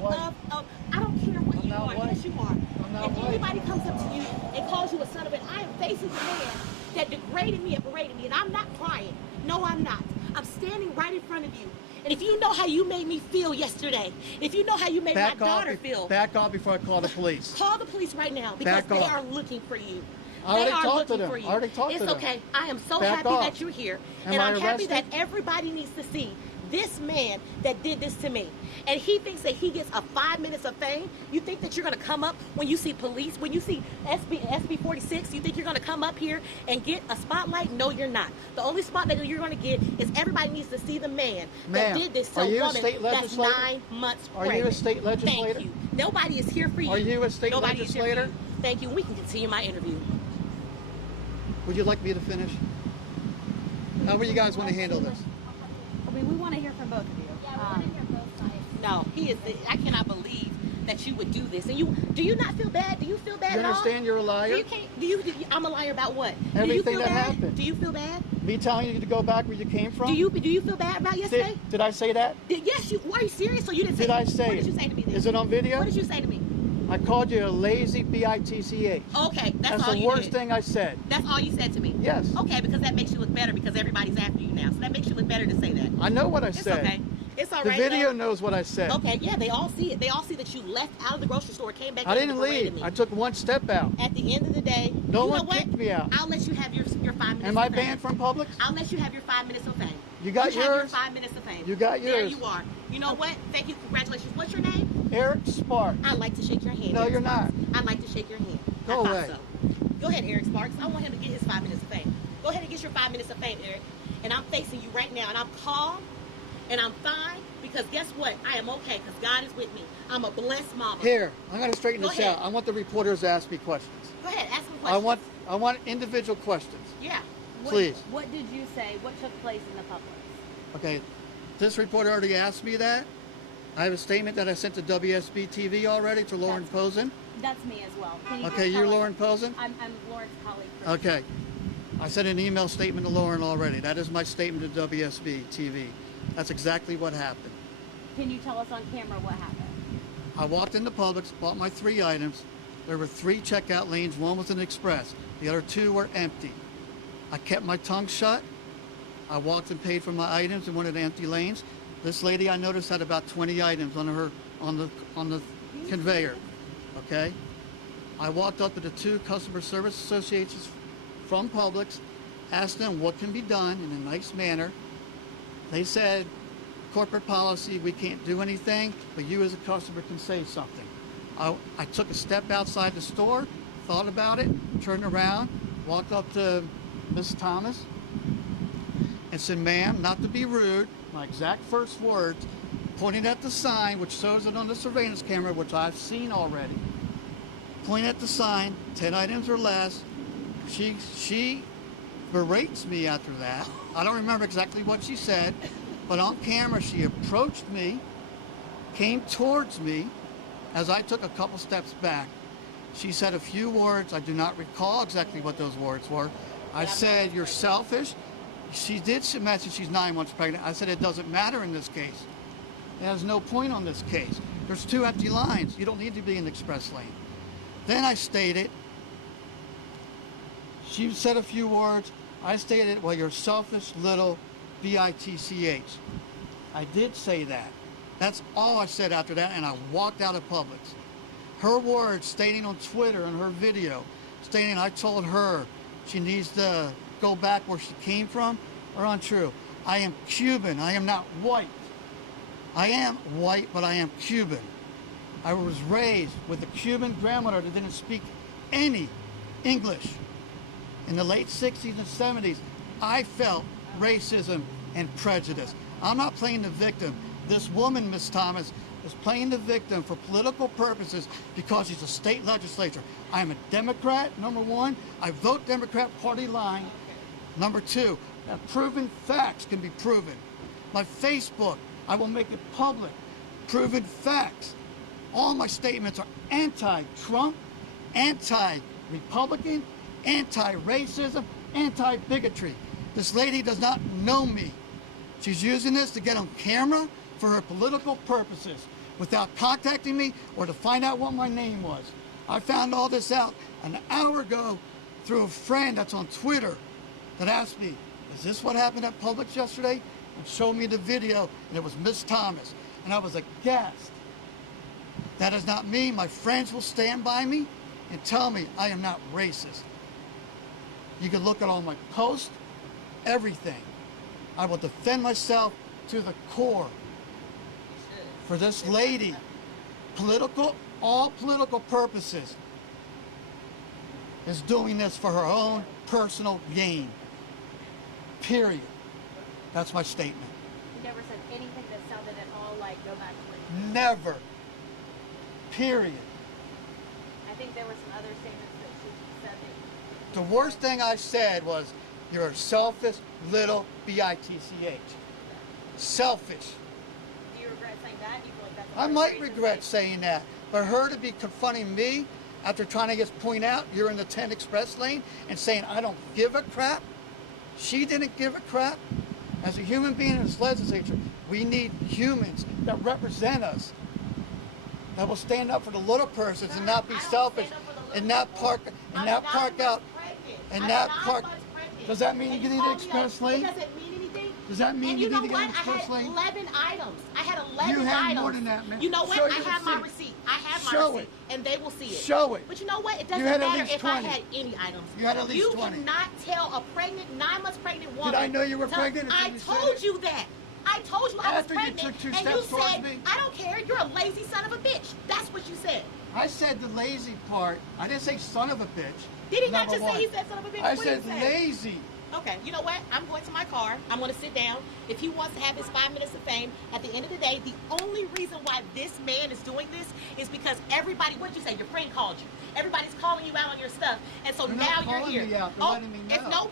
I don't care what you are. Yes, you are. If anybody comes up to you and calls you a son of a, I am facing the man that degraded me and berated me, and I'm not crying. No, I'm not. I'm standing right in front of you. And if you know how you made me feel yesterday, if you know how you made my daughter feel. Back off before I call the police. Call the police right now because they are looking for you. I already talked to them. I already talked to them. It's okay. I am so happy that you're here. And I'm happy that everybody needs to see this man that did this to me. And he thinks that he gets a 5 minutes of fame. You think that you're going to come up when you see police, when you see SB 46, you think you're going to come up here and get a spotlight? No, you're not. The only spot that you're going to get is everybody needs to see the man that did this to a woman that's 9 months pregnant. Are you a state legislator? Thank you. Nobody is here for you. Are you a state legislator? Thank you. We can continue my interview. Would you like me to finish? How would you guys want to handle this? I mean, we want to hear from both of you. Yeah, we want to hear both sides. No, I cannot believe that you would do this. And do you not feel bad? Do you feel bad at all? You understand you're a liar? I'm a liar about what? Everything that happened. Do you feel bad? Me telling you to go back where you came from? Do you feel bad about yesterday? Did I say that? Yes, are you serious? Or you didn't say it? Did I say it? What did you say to me then? Is it on video? What did you say to me? I called you a lazy bitch. Okay, that's all the you worst did. thing I said. That's all you said to me? Yes. Okay, because that makes you look better because everybody's after you now. So that makes you look better to say that. I know what I said. It's okay. It's all right. The video though. knows what I said. Okay, yeah, they all see it. They all see that you left out of the grocery store, came back. I didn't leave. Me. I took one step out. At the end of the day, no one kicked me out. I'll let you have your 5 minutes. Am I banned from Publix? I'll let you have your 5 minutes of fame. You got yours? Have your 5 minutes of fame. You got yours. There you are. You know what? Thank you. Congratulations. What's your name? Eric Sparks. I'd like to shake your hand. No, you're not. I'd like to shake your hand. Go away. So. Go ahead, Eric Sparks. I want him to get his 5 minutes of fame. Go ahead and get your 5 minutes of fame, Eric. And I'm facing you right now, and I'm calm, and I'm fine, because guess what? I am okay, because God is with me. I'm a blessed mama. Here, I'm going to straighten this out. I want the reporters to ask me questions. Go ahead, ask me questions. I want individual questions. Yeah. Please. What did you say? What took place in the Publix? Okay, this reporter already asked me that. I have a statement that I sent to WSB-TV already to Lauren Posen. That's me as well. Okay, you're Lauren Posen? I'm Lauren's colleague. Okay. I sent an email statement to Lauren already. That is my statement to WSB-TV. That's exactly what happened. Can you tell us on camera what happened? I walked into Publix, bought my 3 items. There were 3 checkout lanes. One was an express. The other 2 were empty. I kept my tongue shut. I walked and paid for my items in one of the empty lanes. This lady I noticed had about 20 items on the conveyor. Okay? I walked up to the 2 customer service associates from Publix, asked them what can be done in a nice manner. They said, corporate policy, we can't do anything, but you as a customer can say something. I took a step outside the store, thought about it, turned around, walked up to Miss Thomas and said, ma'am, not to be rude, my exact first words, pointing at the sign, which shows it on the surveillance camera, which I've seen already, pointing at the sign, 10 items or less. She berates me after that. I don't remember exactly what she said, but on camera she approached me, came towards me as I took a couple steps back. She said a few words. I do not recall exactly what those words were. I said, you're selfish. She did mention she's 9 months pregnant. I said, it doesn't matter in this case. There's no point on this case. There's 2 empty lines. You don't need to be in the express lane. Then I stated, she said a few words. I stated, well, you're selfish little bitch. I did say that. That's all I said after that, and I walked out of Publix. Her words stating on Twitter in her video, stating I told her she needs to go back where she came from, are untrue. I am Cuban. I am not white. I am white, but I am Cuban. I was raised with a Cuban grandmother that didn't speak any English. In the late 60s and 70s, I felt racism and prejudice. I'm not playing the victim. This woman, Miss Thomas, is playing the victim for political purposes because she's a state legislator. I'm a Democrat, number 1. I vote Democrat party line. Number 2, that proven facts can be proven. My Facebook, I will make it public. Proven facts. All my statements are anti-Trump, anti-Republican, anti-racism, anti-bigotry. This lady does not know me. She's using this to get on camera for her political purposes. without contacting me or to find out what my name was. I found all this out an hour ago through a friend that's on Twitter that asked me, is this what happened at Publix yesterday? And showed me the video, and it was Miss Thomas. And I was aghast. That is not me. My friends will stand by me and tell me I am not racist. You can look at all my posts, everything. I will defend myself to the core. For this lady, all political purposes, is doing this for her own personal gain. Period. That's my statement. You never said anything that sounded at all like go back to it. Never. Period. I think there were some other statements that she said that. The worst thing I said was, you're a selfish little bitch. Selfish. Do you regret saying that? You feel like that's I might regret saying that, but her to be confronting me after trying to just point out you're in the 10 express lane and saying I don't give a crap. She didn't give a crap. As a human being in this legislature, we need humans that represent us, that will stand up for the little persons and not be selfish and not park out. And not park. Does that mean you get in the express lane? It doesn't mean anything. Does that mean you need to get in the I express lane? had 11 items. I had 11 You had items. more than that, man. You know what? Show I your have my receipt. receipt. I have my Show receipt. it. And they will see it. Show it. But you know what? It doesn't You had at matter least if 20. I had any items. You had at least 20. You cannot tell a pregnant, 9 months pregnant woman. Did I know you were pregnant until I you said told it? you that. I told you I was After you pregnant. took 2 and steps you towards said, me? I don't care. You're a lazy son of a bitch. That's what you said. I said the lazy part. I didn't say son of a bitch. Did he not Number just one. say he said son of a bitch? I What did said he say? lazy. Okay, you know what? I'm going to my car. I'm going to sit down. If he wants to have his 5 minutes of fame, at the end of the day, the only reason why this man is doing this is because everybody, what did you say? Your friend called you. Everybody's calling you out on your stuff. And so They're now not you're calling here. me out. They're letting me know.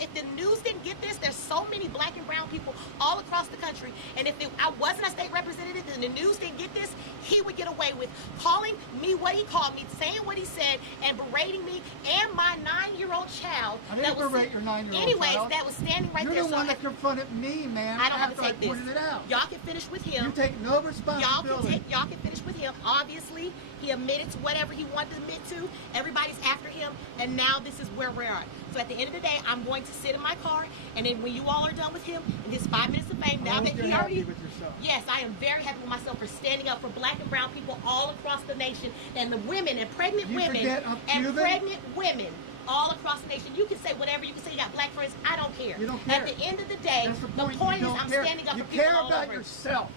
If the news didn't get this, there's so many black and brown people all across the country. And if I wasn't a state representative and the news didn't get this, he would get away with calling me what he called me, saying what he said, and berating me and my 9-year-old child. I didn't berate your 9-year-old Anyways, child. that was standing right You're there. the one that confronted me, man. I don't have after to take I this. pointed it out. Y'all can finish with him. You take no responsibility. Y'all can finish with him. Obviously, he admitted to whatever he wanted to admit to. Everybody's after him, and now this is where we're at. So at the end of the day, I'm going to sit in my car, and then when you all are done with him, in his 5 minutes of fame, now that you're he happy already, with yourself. yes, I am very happy with myself for standing up for black and brown people all across the nation, and the women and pregnant You women forget I'm and Cuban? pregnant women all across the nation. You can say whatever. You can say you got black friends. I don't care. You don't care. At the end of the day, That's the the point. point You is don't I'm care. standing up You for people care all about over. yourself.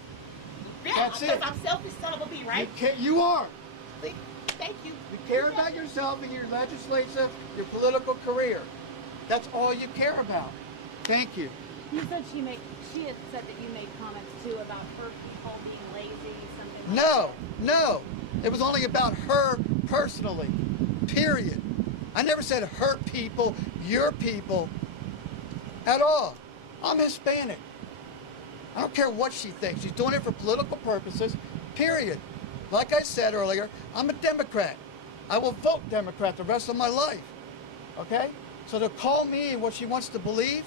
Yeah, That's because it. I'm selfish son of a bee, right? You are. Thank you. You care about yourself and your legislative, your political career. That's all you care about. Thank you. You said she had said that you made comments too about her people being lazy, something like No, no. It was only about her personally. Period. I never said her people, your people, at all. I'm Hispanic. I don't care what she thinks. She's doing it for political purposes, period. Like I said earlier, I'm a Democrat. I will vote Democrat the rest of my life. Okay? So to call me what she wants to believe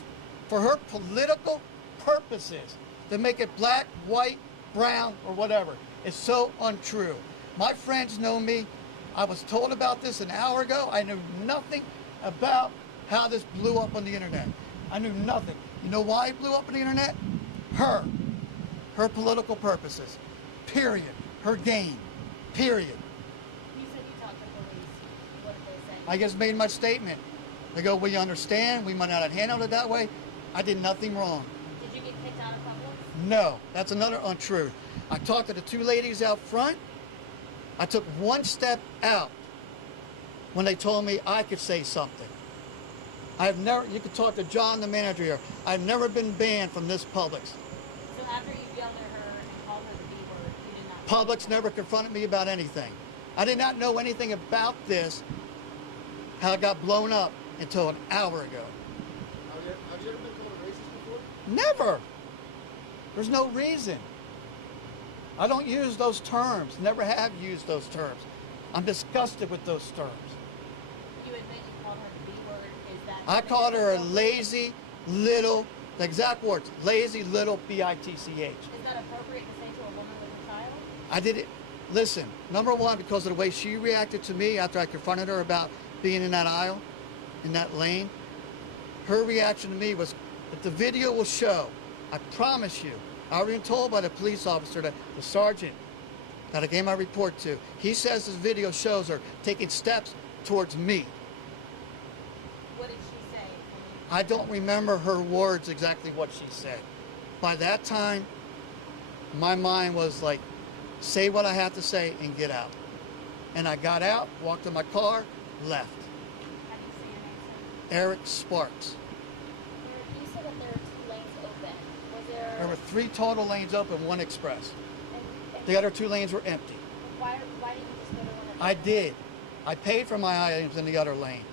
for her political purposes, to make it black, white, brown, or whatever, is so untrue. My friends know me. I was told about this an hour ago. I knew nothing about how this blew up on the internet. I knew nothing. You know why it blew up on the internet? Her political purposes, period. Her gain, period. You said you talked to police. What did they say? I just made my statement. They go, we understand, we might not have handled it that way. I did nothing wrong. Did you get kicked out of Publix? No, that's another untruth. I talked to the 2 ladies out front. I took 1 step out when they told me I could say something. You could talk to John, the manager here. I've never been banned from this Publix. So after you yelled at her and called her the B word, you did not... Publix never confronted me about anything. I did not know anything about this, how it got blown up, until an hour ago. Have you ever been called a racist before? Never. There's no reason. I don't use those terms, never have used those terms. I'm disgusted with those terms. You admit you called her the B word. Is that... I called her a lazy little, the exact words, lazy little bitch. Is that appropriate to say to a woman with a child? I did it. Listen, number one, because of the way she reacted to me after I confronted her about being in that aisle, in that lane, her reaction to me was, if the video will show, I promise you, I already been told by the police officer, that the sergeant that I gave my report to, he says this video shows her taking steps towards me. What did she say? I don't remember her words exactly what she said. By that time, my mind was like, say what I have to say and get out. And I got out, walked to my car, left. How do you say your name, sir? Eric Sparks. You said that there were 2 lanes open. Was there? There were 3 total lanes open, 1 express. And The other 2 lanes were empty. why didn't you just go to one? I did. I paid for my items in the other lane.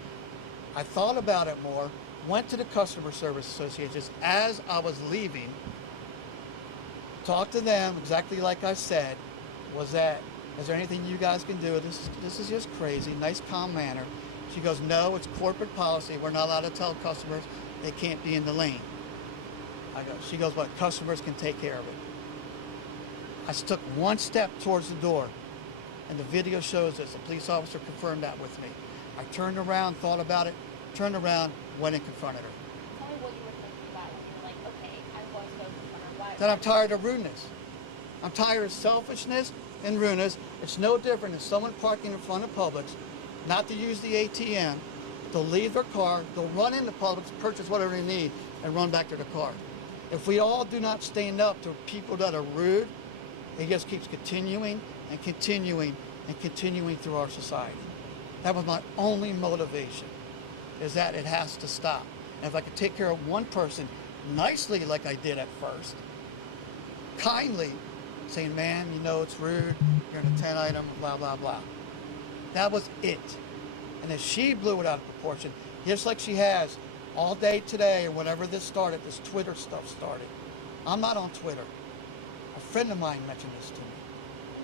I thought about it more, went to the Customer Service Association as I was leaving, talked to them exactly like I said, was that, is there anything you guys can do? This is just crazy. Nice, calm manner. She goes, no, it's corporate policy. We're not allowed to tell customers they can't be in the lane. She goes, but customers can take care of it. I took 1 step towards the door, and the video shows this. The police officer confirmed that with me. I turned around, thought about it, turned around, went and confronted her. Tell me what you were thinking about when you were like, okay, I was voting for her. Why? That I'm tired of rudeness. I'm tired of selfishness and rudeness. It's no different than someone parking in front of Publix, not to use the ATM, they'll leave their car, they'll run into Publix, purchase whatever they need, and run back to their car. If we all do not stand up to people that are rude, it just keeps continuing and continuing and continuing through our society. That was my only motivation, is that it has to stop. And if I could take care of one person nicely like I did at first, kindly, saying, man, you know it's rude, you're in a 10 item, blah, blah, blah. That was it. And if she blew it out of proportion, just like she has all day today or whenever this started, this Twitter stuff started. I'm not on Twitter. A friend of mine mentioned this to me.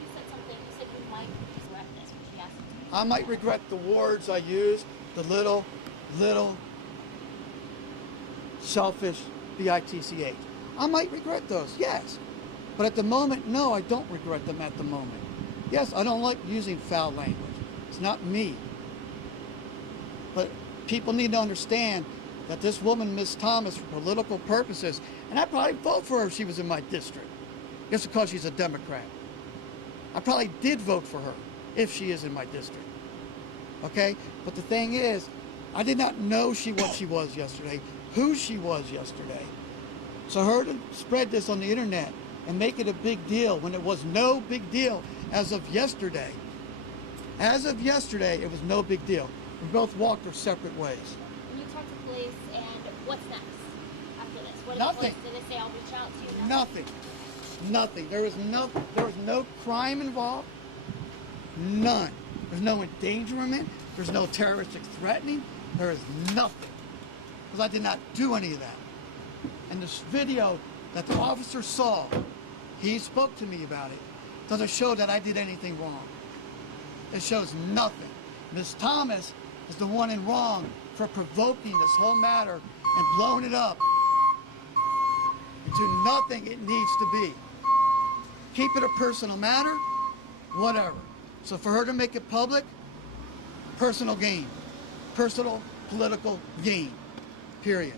You said something. You said you might regret this when she asked you. I might regret the words I used, the little, selfish, bitch. I might regret those, yes. But at the moment, no, I don't regret them at the moment. Yes, I don't like using foul language. It's not me. But people need to understand that this woman, Ms. Thomas, for political purposes, and I'd probably vote for her if she was in my district, just because she's a Democrat. I probably did vote for her if she is in my district. Okay? But the thing is, I did not know what she was yesterday, who she was yesterday. So her to spread this on the internet and make it a big deal when it was no big deal as of yesterday. As of yesterday, it was no big deal. We both walked our separate ways. When you talked to police, and what's next after this? What Nothing. Did they say I'll reach out to you? Nothing. Nothing. There was no crime involved. None. There's no endangerment. There's no terroristic threatening. There is nothing. Because I did not do any of that. And this video that the officer saw, he spoke to me about it, doesn't show that I did anything wrong. It shows nothing. Ms. Thomas is the one in wrong for provoking this whole matter and blowing it up into nothing it needs to be. Keep it a personal matter, whatever. So for her to make it public, personal gain. Personal political gain. Period.